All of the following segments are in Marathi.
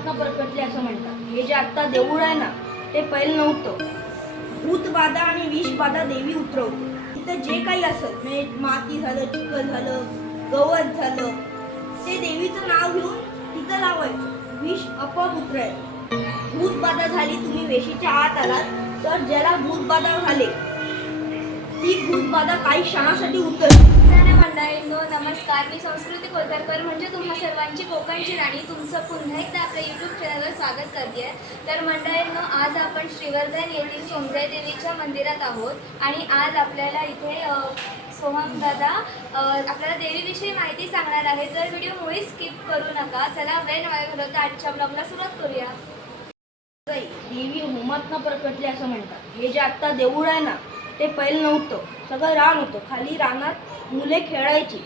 होमातनं प्रकटले असं म्हणतात. हे जे आत्ता देऊळ आहे ना ते पहिलं नव्हतं. भूतबाधा आणि विषबाधा देवी उतरवते. तिथं जे काही असत म्हणजे माती झालं, चिखल झालं, गवत झालं, ते देवीचं नाव घेऊन तिथं लावायचं. विष आपोआप उतरायचं. भूतबाधा झाली, तुम्ही वेशीच्या आत आलात तर ज्याला भूतबाधा झाले ती भूतबाधा काही क्षणासाठी उतरते. मंडळींनो नमस्कार. मी संस्कृती कोलकरकर म्हणजे तुम्हा सर्वांची कोकणची राणी तुमचं पुन्हा एकदा आपल्या यूट्यूब चॅनलवर स्वागत करते आहे. तर मंडळींनो आज आपण श्रीवर्धन येथील सोमजाई देवीच्या मंदिरात आहोत आणि आज आपल्याला इथे सोहम दादा आपल्याला देवीविषयी माहिती सांगणार आहे. तर व्हिडिओ मुळीच स्किप करू नका. चला वेळ वाया घालवता आजच्या ब्लॉगला सुरुवात करूया. देवी होमातनं प्रकटले असं म्हणतात. हे जे आत्ता देऊळ आहे ना ते पहिलं नव्हतं. सगळं रान होतं. खाली रानात मुले खेळायची.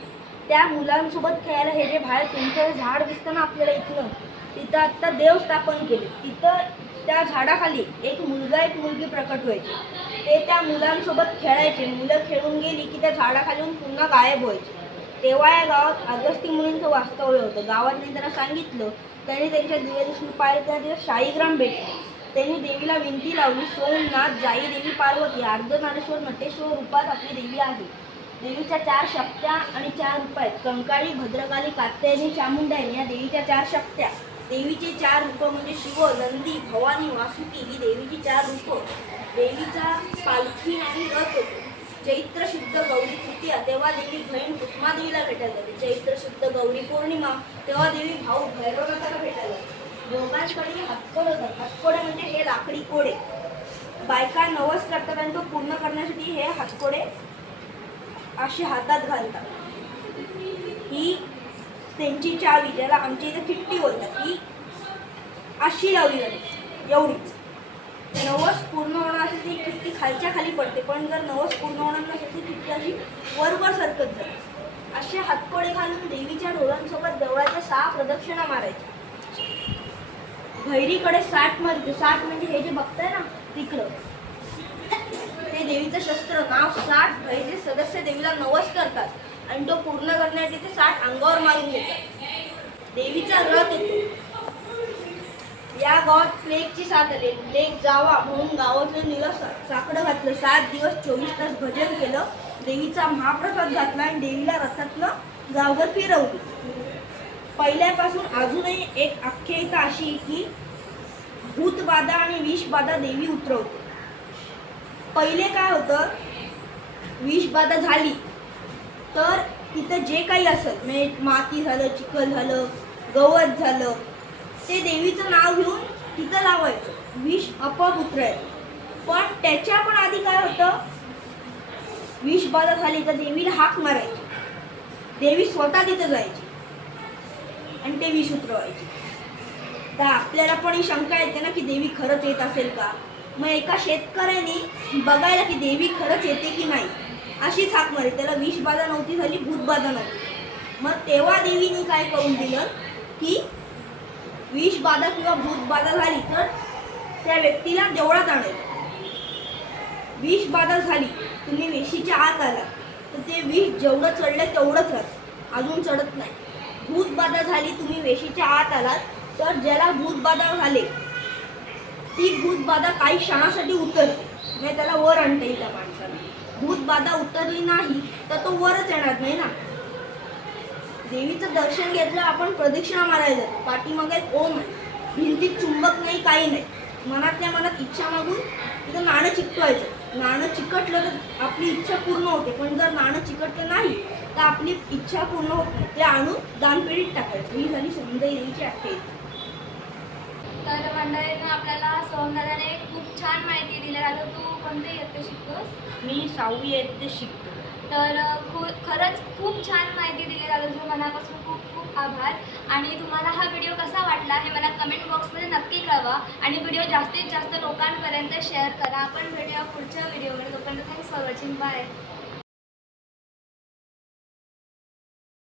त्या मुलांसोबत खेळायला हे जे बाहेर तुमचं झाड दिसतं ना आपल्याला इथलं, तिथं आत्ता देव स्थापन केले. तिथं त्या झाडाखाली एक मुलगा एक मुलगी प्रकट व्हायची. ते त्या मुलांसोबत खेळायचे. मुलं खेळून गेली की त्या झाडाखालीहून पुन्हा गायब व्हायचे. तेव्हा या गावात अगस्ती मुनींचं वास्तव्य होतं. गावातने त्यांना सांगितलं. त्यांनी त्यांच्या दिव्यादृष्टीने पाहिलं तर तिथं शाळीग्राम भेटले. त्यांनी देवीला विनंती लावली, सोमनाथ, जाई देवी पार्वती, अर्धनारेश्वर, नटेश्वर रूपात आपली देवी आहे. देवीच्या 4 शक्त्या आणि 4 रूप आहेत. कंकाळी, भद्रकाली, कात्यायनी, चामुंडायनी या देवीच्या 4 शक्त्या. देवीचे 4 रूप म्हणजे शिव, नंदी, भवानी, वासुकी ही देवीची 4 रूप. देवीचा पालखी आणि रथ होतो. चैत्र शुद्ध गौरी तृतीया तेव्हा देवी बहीण कुसुमादेवीला भेटायला जाते. चैत्र शुद्ध गौरी पौर्णिमा तेव्हा देवी भाऊ भैरवनाथाला भेटायला जाते. दोघांकडे हातकोडे होतात. हातकोडे म्हणजे हे लाकडी कोडे. बायका नवस करतात आणि तो पूर्ण करण्यासाठी हे हातकोडे अशी हातात घालतात. ही त्यांची चावी, ज्याला आमच्या इथे चिठ्ठी बोलतात, ही अशी लावली जाते. एवढीच. नवस पूर्ण होणार असेल ती चिठ्ठी खालच्या खाली पडते, पण जर नवस पूर्ण होणार नसेल ती चिठ्ठी अशी वरवर सरकत जाते. असे हातकोडे घालून देवीच्या ढोलांसोबत देवळाच्या 6 प्रदक्षिणा मारायच्या. भैरीकडे 60 म्हणजे हे जे बघताय ना तिकडं ते देवीचं शस्त्र नाव 60. भैरी सदस्य देवीला नवस करतात आणि तो पूर्ण करण्यासाठी ते 60 अंगावर मारून घेतात. देवीचा रथ येतो. या गावात प्लेगची साथ आली. प्लेग जावा म्हणून गावातलं निला साकडं घातलं. 7 दिवस 24 तास भजन केलं. देवीचा महाप्रसाद घातला आणि देवीला रथातनं गावभर फिरवली. पहिल्यापासून अजूनही एक आख्यायिका अशी की भूतबाधा आणि विषबाधा देवी उतरवते. पहिले काय होतं, विषबाधा झाली तर तिथं जे काही असत म्हणजे माती झालं, चिखल झालं, गवत झालं, ते देवीचं नाव घेऊन तिथं लावायचं. विष आपोआप उतरायचं. पण त्याच्या पण आधी काय होतं, विषबाधा झाली तर देवीला हाक मारायची. देवी स्वतः तिथं जायची आणि ते विष उतरवायचे. तर आपल्याला पण ही शंका येते ना की देवी खरंच येत असेल का. मग एका शेतकऱ्याने बघायला की देवी खरंच येते की नाही अशीच हाक मारली. त्याला विषबाधा नव्हती झाली, भूतबाधा नव्हती. मग तेव्हा देवीने काय करून दिलं की विषबाधा किंवा भूतबाधा झाली तर त्या व्यक्तीला देवळात आणायचं. विषबाधा झाली, तुम्ही वेशीच्या आत आला तर ते विष जेवढं चढलं तेवढंच राहतं, अजून चढत नाही. भूतबाधा झाली, तुम्ही वेशीच्या आत आलात तर ज्याला भूतबाधा झाले ती भूतबाधा काही क्षणासाठी उतरते. म्हणजे त्याला वर आणता येईल. त्या माणसाला भूतबाधा उतरली नाही तर तो वरच येणार नाही ना. देवीचं दर्शन घेतलं, आपण प्रदक्षिणा मारायला जातो. पाठीमागे ओम आहे, भिंतीत चुंबक नाही, काही नाही. मनातल्या मनात इच्छा मागून तिथं नाणं चिकटवायचं. नाणं चिकटलं तर आपली इच्छा पूर्ण होते, पण जर नाणं चिकटलं नाही तर आपली इच्छा पूर्ण होत नाही. ते आणून दानपेढीत टाकायचं. ही झाली सोमजाई देवीची आख्यायिका. तर मंडळींना आपल्याला सोमदादाने खूप छान माहिती दिली. आता तू कोणते इयत्ता शिकतोस? मी 6वी इयत्तेत शिकतो. तर खरंच खूप छान माहिती दिली दादा. तुझ्या मनापासून खूप खूप आभार. आणि तुम्हाला हा व्हिडिओ कसा वाटला हे मला कमेंट बॉक्समध्ये नक्की कळवा आणि व्हिडिओ जास्तीत जास्त लोकांपर्यंत शेअर करा. आपण भेटूया पुढच्या व्हिडिओमध्ये. तोपर्यंत थँक्स फॉर वॉचिंग. बाय.